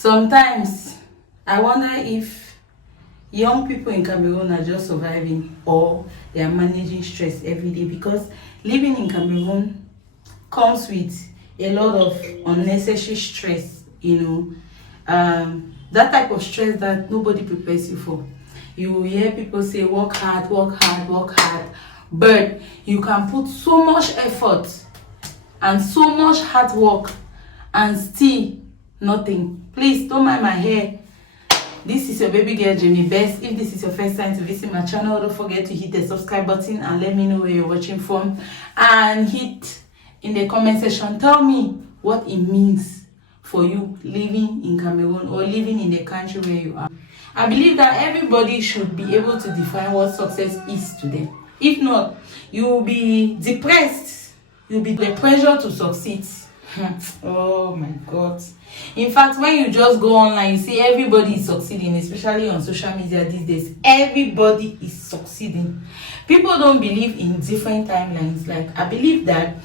Sometimes I wonder if young people in Cameroon are just surviving or they are managing stress every day, because living in Cameroon comes with a lot of unnecessary stress, that type of stress that nobody prepares you for. You will hear people say work hard, work hard, work hard, but you can put so much effort and so much hard work and still nothing. Please don't mind my hair. This is your baby girl Jamie Best. If this is your first time to visit my channel, don't forget to hit the subscribe button and let me know where you're watching from, and hit in the comment section, tell me what it means for you living in Cameroon or living in the country where you are. I believe that everybody should be able to define what success is to them. If not, you will be depressed. You'll be the pressure to succeed. Oh my God. In fact, when you just go online, you see everybody is succeeding, especially on social media these days. Everybody is succeeding. People don't believe in different timelines. Like, I believe that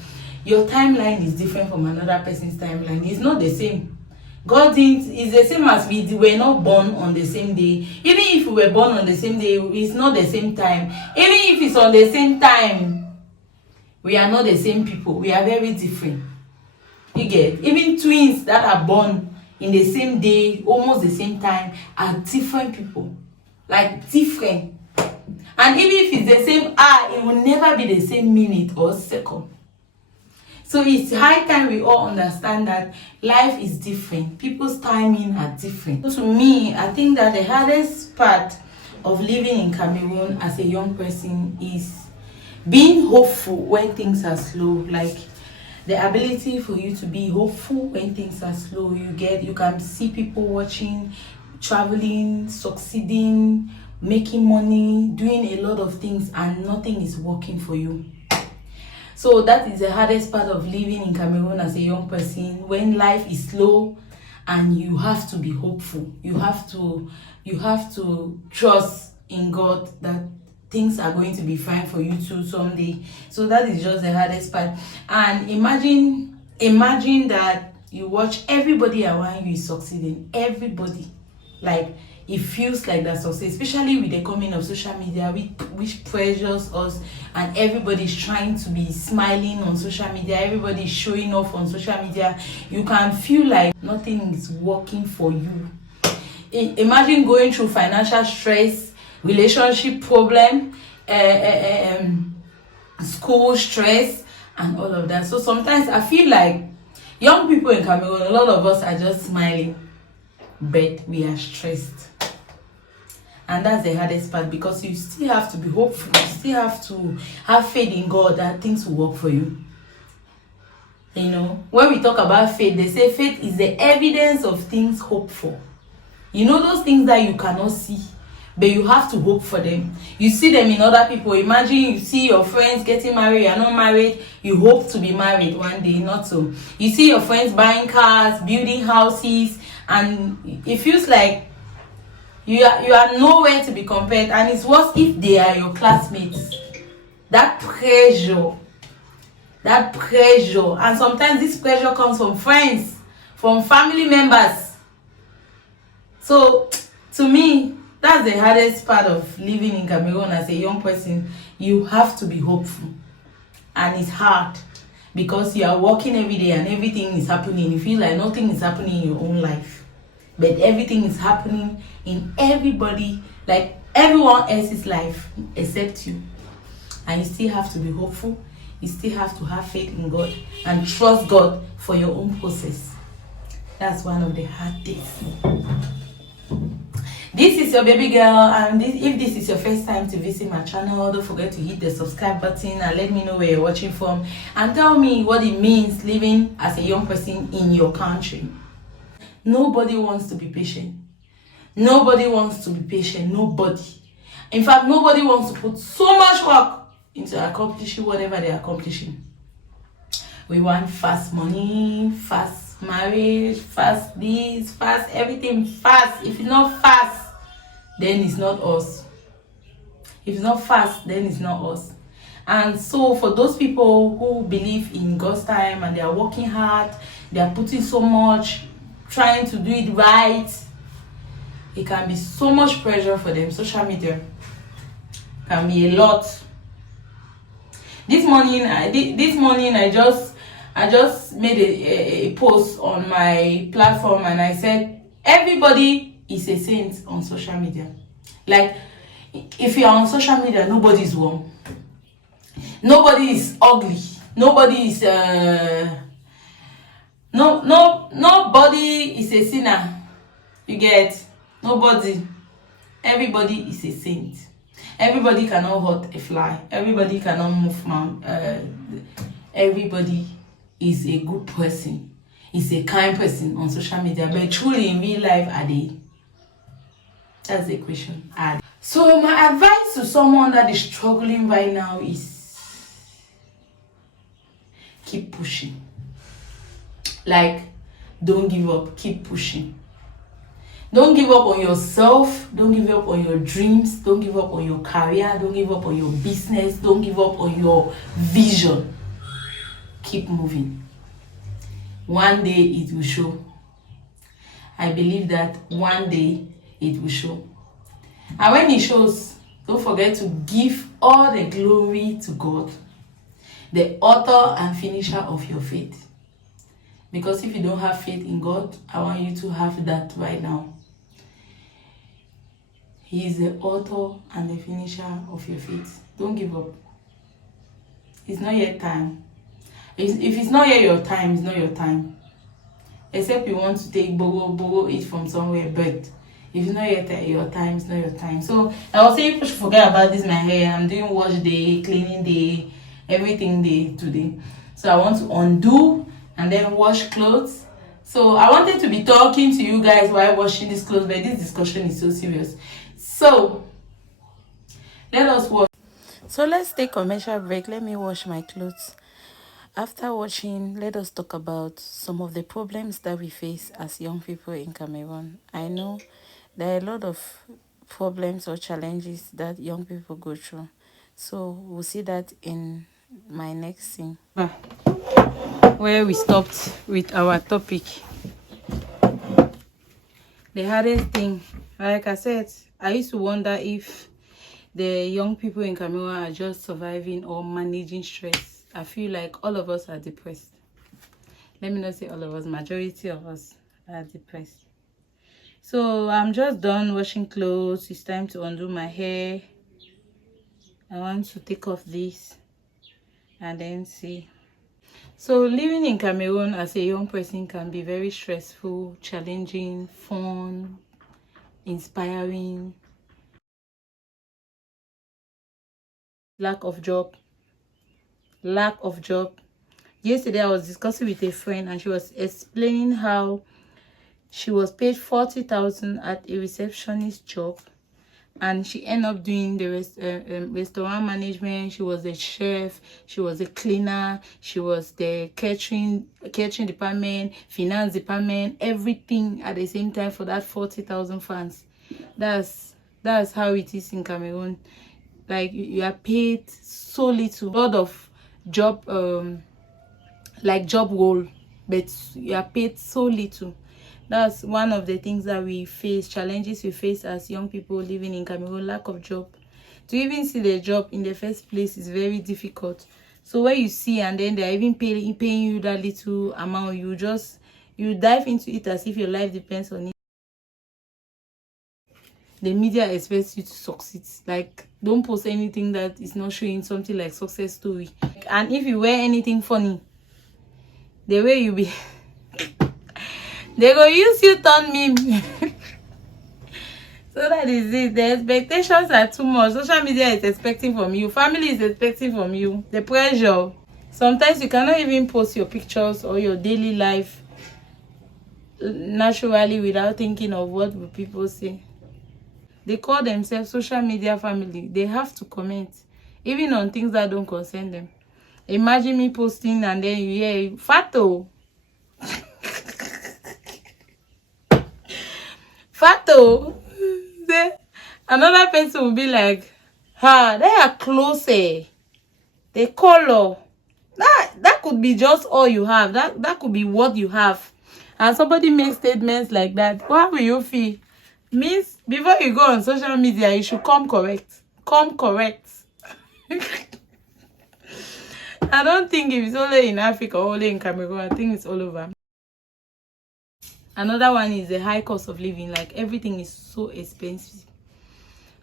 your timeline is different from another person's timeline. It's not the same. God didn't, it's the same as we were not born on the same day. Even if we were born on the same day, it's not the same time. Even if it's on the same time, we are not the same people. We are very different. You get? Even twins that are born in the same day, almost the same time, are different people. Like, different. And even if it's the same hour, it will never be the same minute or second. So it's high time we all understand that life is different. People's timing are different. So to me, I think that the hardest part of living in Cameroon as a young person is being hopeful when things are slow. Like, the ability for you to be hopeful when things are slow. You can see people watching, traveling, succeeding, making money, doing a lot of things, and nothing is working for you. So that is the hardest part of living in Cameroon as a young person, when life is slow and you have to be hopeful. You have to trust in God that things are going to be fine for you too someday. So that is just the hardest part. And imagine that you watch everybody around you is succeeding. Everybody. Like, it feels like that success, especially with the coming of social media, which pressures us, and everybody's trying to be smiling on social media, everybody's showing off on social media. You can feel like nothing is working for you. Imagine going through financial stress, relationship problem, school stress, and all of that. So sometimes I feel like young people in Cameroon, a lot of us are just smiling, but we are stressed. And that's the hardest part, because you still have to be hopeful. You still have to have faith in God that things will work for you. When we talk about faith, they say faith is the evidence of things hoped for. Those things that you cannot see, but you have to hope for them. You see them in other people. Imagine you see your friends getting married, you're not married, you hope to be married one day, not so. You see your friends buying cars, building houses, and it feels like you are nowhere to be compared, and it's worse if they are your classmates. That pressure, and sometimes this pressure comes from friends, from family members. So to me, that's the hardest part of living in Cameroon as a young person. You have to be hopeful, and it's hard because you are working every day and everything is happening. You feel like nothing is happening in your own life, but everything is happening in everybody, like everyone else's life except you. And you still have to be hopeful. You still have to have faith in God and trust God for your own process. That's one of the hard things. This is your baby girl, and if this is your first time to visit my channel, don't forget to hit the subscribe button and let me know where you're watching from, and tell me what it means living as a young person in your country. Nobody wants to be patient. Nobody wants to be patient. Nobody. In fact, nobody wants to put so much work into accomplishing whatever they're accomplishing. We want fast money, fast marriage, fast this, fast everything, fast. If it's not fast, then it's not us. If it's not fast, then it's not us. And so for those people who believe in God's time and they are working hard, they are putting so much trying to do it right. It can be so much pressure for them. Social media can be a lot. This morning I just made a post on my platform, and I said everybody is a saint on social media. Like, if you are on social media, nobody is wrong, nobody is ugly, nobody is nobody is a sinner. You get? Nobody. Everybody is a saint. Everybody cannot hurt a fly. Everybody cannot move mountain. Everybody is a good person. Is a kind person on social media. But truly in real life, are they? That's the question. So my advice to someone that is struggling right now is keep pushing. Like, don't give up. Keep pushing. Don't give up on yourself. Don't give up on your dreams. Don't give up on your career. Don't give up on your business. Don't give up on your vision. Keep moving. One day it will show. I believe that one day it will show. And when it shows, don't forget to give all the glory to God, the author and finisher of your faith. Because if you don't have faith in God, I want you to have that right now. He is the author and the finisher of your faith. Don't give up. It's not yet time. If it's not yet your time, it's not your time. Except you want to take borrow it from somewhere, but if it's not yet your time, it's not your time. So I will say people should forget about this my hair. I'm doing wash day, cleaning day, everything day today. So I want to undo and then wash clothes. So I wanted to be talking to you guys while washing these clothes, but this discussion is so serious. So let us wash. So let's take a commercial break. Let me wash my clothes. After washing, let us talk about some of the problems that we face as young people in Cameroon. I know there are a lot of problems or challenges that young people go through. So we'll see that in my next scene, where we stopped with our topic. The hardest thing, like I said, I used to wonder if the young people in Cameroon are just surviving or managing stress. I feel like all of us are depressed. Let me not say all of us, majority of us are depressed. So I'm just done washing clothes. It's time to undo my hair. I want to take off this and then see. So living in Cameroon as a young person can be very stressful, challenging, fun, inspiring. Lack of job. Yesterday I was discussing with a friend, and she was explaining how she was paid 40,000 at a receptionist job, and she ended up doing the restaurant management. She was a chef, she was a cleaner, she was the catering department, finance department, everything at the same time for that 40,000 fans. That's how it is in Cameroon. Like, you are paid so little. A lot of job job role, but you are paid so little. That's one of the things that we face, challenges we face as young people living in Cameroon. Lack of job. To even see the job in the first place is very difficult. So when you see and then they're even paying you that little amount, you dive into it as if your life depends on it. The media expects you to succeed. Like, don't post anything that is not showing something like success story. And if you wear anything funny, the way you be they go use you turn meme. So that is it. The expectations are too much. Social media is expecting from you, family is expecting from you, the pressure. Sometimes you cannot even post your pictures or your daily life naturally without thinking of what will people say. They call themselves social media family. They have to comment, even on things that don't concern them. Imagine me posting and then you hear Fato. Fato. Then another person will be like, they are closer. The color. That could be just all you have. That could be what you have. and somebody makes statements like that, how will you feel? Means before you go on social media, you should come correct. Come correct. I don't think if it's only in Africa or only in Cameroon. I think it's all over. Another one is the high cost of living. Like, everything is so expensive.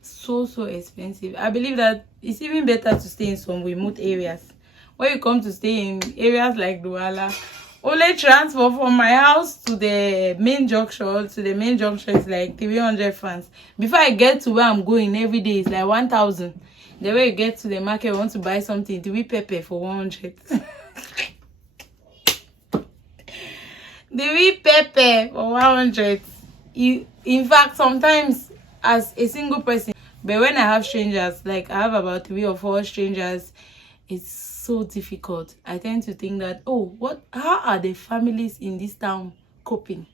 So expensive. I believe that it's even better to stay in some remote areas. When you come to stay in areas like Douala, only transport from my house to the main junction is like 300 francs. Before I get to where I'm going every day, it's like 1,000. The way you get to the market, you want to buy something, to be pepper for 100. The wee pepper for 100. In fact, sometimes as a single person, but when I have strangers, like I have about 3 or 4 strangers, it's so difficult. I tend to think that, how are the families in this town coping?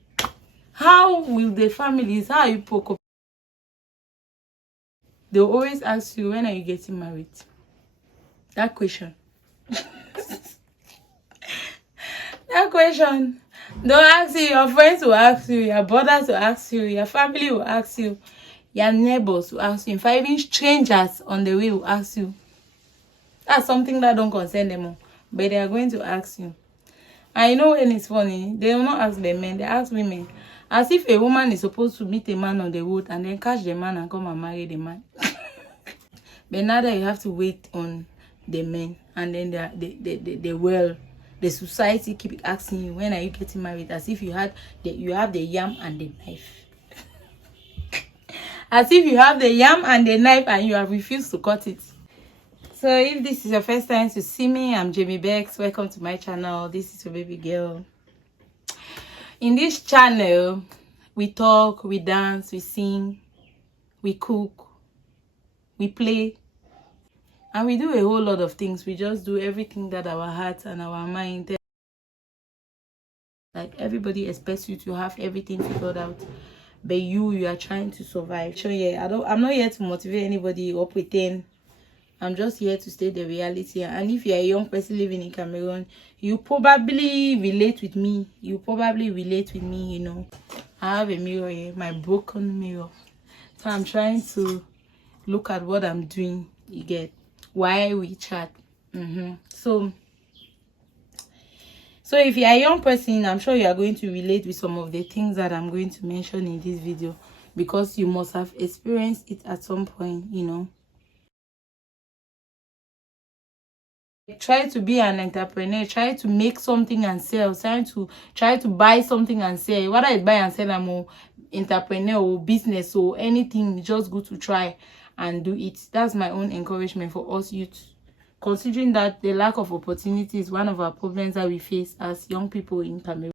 How will the families, how are you coping? They'll always ask you, when are you getting married? That question. That question. Don't ask you, your friends will ask you, your brothers will ask you, your family will ask you, your neighbors will ask you. In fact, even strangers on the way will ask you. That's something that don't concern them all, but they are going to ask you. And you know when it's funny, they will not ask the men, they ask women. As if a woman is supposed to meet a man on the road and then catch the man and come and marry the man. But now that you have to wait on the men, and then the society keep asking you, when are you getting married? As if you have the yam and the knife. As if you have the yam and the knife and you have refused to cut it. So if this is your first time to see me, I'm Jamie Bex. Welcome to my channel. This is your baby girl. In this channel, we talk, we dance, we sing, we cook, we play, and we do a whole lot of things. We just do everything that our heart and our mind. Like, everybody expects you to have everything figured out, but you are trying to survive. So yeah, I'm not here to motivate anybody or pretend. I'm just here to state the reality. And if you're a young person living in Cameroon, you probably relate with me. You know. I have a mirror here, my broken mirror. So I'm trying to look at what I'm doing, you get, while we chat. So if you're a young person, I'm sure you are going to relate with some of the things that I'm going to mention in this video, because you must have experienced it at some point, you know. Try to be an entrepreneur, try to make something and sell, try to buy something and sell. Whether it's buy and sell, I'm an entrepreneur or business or anything, just go to try and do it. That's my own encouragement for us youth, considering that the lack of opportunity is one of our problems that we face as young people in Cameroon.